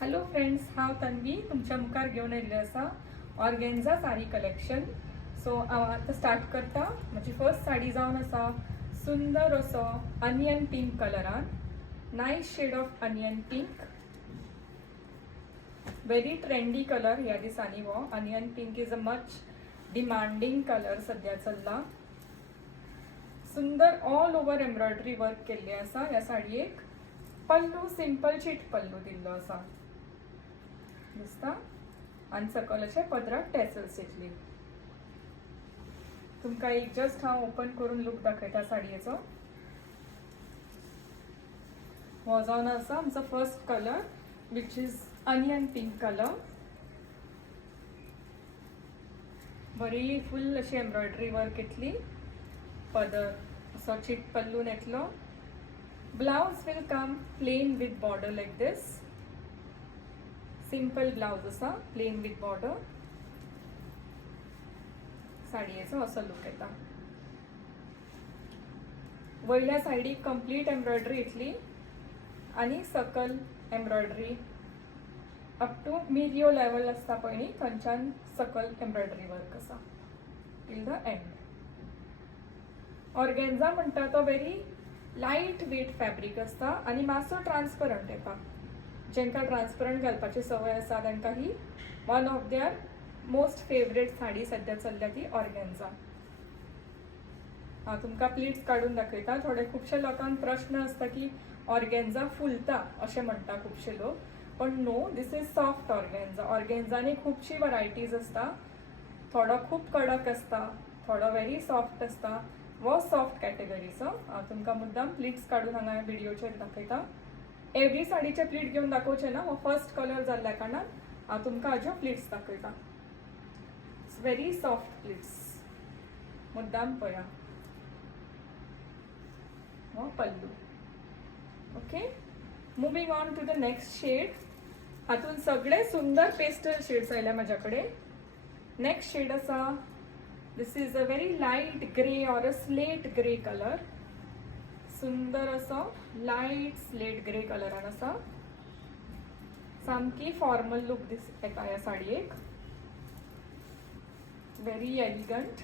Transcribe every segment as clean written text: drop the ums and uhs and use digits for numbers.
Hello friends, हांव तन्वी तुमच्या मुखार घेवन आयिल्लें आसा ऑर्गेन्झा साडी कलेक्शन. सो हांव आतां स्टार्ट करता. म्हजी फर्स्ट साडी जावन आसा सुंदर असो अनियन पिंक कलरान, nice shade of onion pink. Very trendy colour ह्या दिसांनी हो onion pink is a much demanding colour सद्या चल्ला. सुंदर ऑल ओवर एम्ब्रॉयडरी वर्क केल्लें आसा ह्या साडयेक. पल्लू सिंपल चीट पल्लू दिल्लो आसा दिसता आनी सकयल अशे पदराक टॅसल्स येतली. तुमकां एक जस्ट हांव ओपन करून लूक दाखयता साडयेचो. हो जावन आसा आमचो first colour which is onion pink colour. बरी फुल अशी एम्ब्रॉयडरी वर्क येतली. पदर असो चीट पल्लून येतलो. Blouse will come plain with border like this. Simple blouse असा प्लेन विथ बॉर्डर. साडयेचो असो लूक येता. वयल्या सायडीक कंप्लीट एम्ब्रॉयडरी येतली आनी सकल एम्ब्रॉयडरी अप टू मिरियो लेवल आसता पळय न्ही थंयच्यान सकल एम्ब्रॉयडरी वर्क आसा टील द एंड. ऑर्गेन्झा म्हणटा तो व्हेरी लायट वेट फॅब्रीक आसता आनी मातसो ट्रान्सपरंट येता. जेंकां ट्रान्सपरंट घालपाची संवय आसा तांकां ही one of their most favourite sari सद्या चल्ल्या ती ऑर्गेन्झा. हांव तुमकां प्लीट्स काडून दाखयता. खुबशे लोकांक प्रश्न आसता की ऑर्गेन्झा फुलता अशें म्हणटा खुबशे लोक, पण no, this is soft organza. ऑर्गेन्झानी खुबशी वरायटीज आसता. थोडो खूब कडक आसता, थोडो व्हेरी सॉफ्ट आसता. वो सॉफ्ट कॅटेगरीचो. हांव तुमकां मुद्दाम प्लीट्स काडून हांगा व्हिडिओचेर दाखयता. एवरी साडीचे प्लीट घेवन दाखोवचे ना, हो फर्स्ट कलर जाल्ल्या कारणान हांव तुमकां हाज्यो प्लीट्स दाखयता. It's very soft pleats. मुद्दाम पळया. हो pallu. Okay, moving on to the next shade. हातून सगळे सुंदर पेस्टल शेड्स आयल्या म्हाज्या कडेन. नेक्स्ट शेड आसा this is a very light grey or a slate grey colour. सुंदर असो लायट स्लेट ग्रे कलरान आसा. सामकी फॉर्मल लूक येता ह्या साडयेक. Very elegant.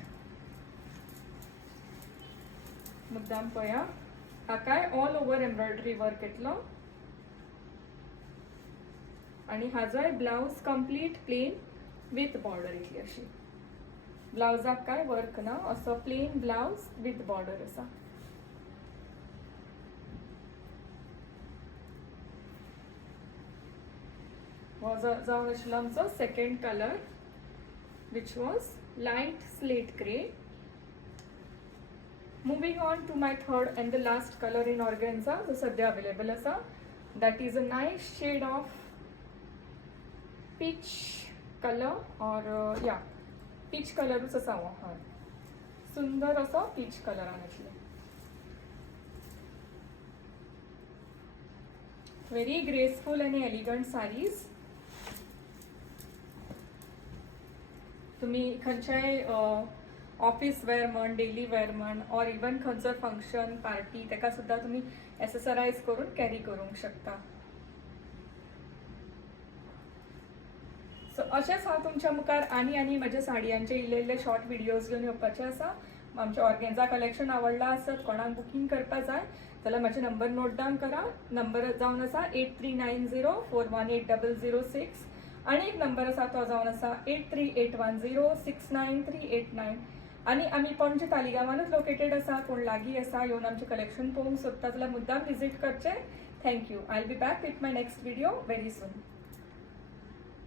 मुद्दाम पळया. हाकाय ऑल ओवर एम्ब्रॉयडरी वर्क येतलो आनी हाजोय blouse complete plain with border येतली अशी. ब्लाउजाक काय वर्क ना, असो प्लेन ब्लाउज विथ बॉर्डर आसा. हो जावन आशिल्लो आमचो second colour which was light slate grey. Moving on to my third and the last colour in organza जो सद्या अवेलेबल आसा. That is a nice shade of peach colour or या peach कलरूच आसा हो. हय, सुंदर असो पीच कलरान आशिल्लो. व्हेरी ग्रेसफुल आनी एलिगंट साडीज. तुम्ही खंयच्याय ऑफिस वेअर म्हण, डेली वेअर म्हण, ऑर इवन खंयचो फंक्शन पार्टी ताका सुद्दां तुम्ही एसेसरायज करून कॅरी करूंक शकता. सो अशेंच हांव तुमच्या मुखार आनी म्हज्या साडयांचे इल्ले शॉर्ट व्हिडिओज घेवन येवपाचे आसा. आमचें ऑर्गेन्झा कलेक्शन आवडला आसत, कोणाक बुकींग करपा जाय जाल्यार म्हाजे नंबर नोट डावन करा. नंबर जावन आसा 8390418006 आनी एक नंबर आसा तो जावन आसा 8381069389. आनी आमी पणजे तालिगांवानूच लोकेटेड आसा. कोण लागीं आसा येवन आमचें कलेक्शन पळोवंक सोदता जाल्यार मुद्दाम विजीट करचें. Thank you. I will be back with my next video very soon.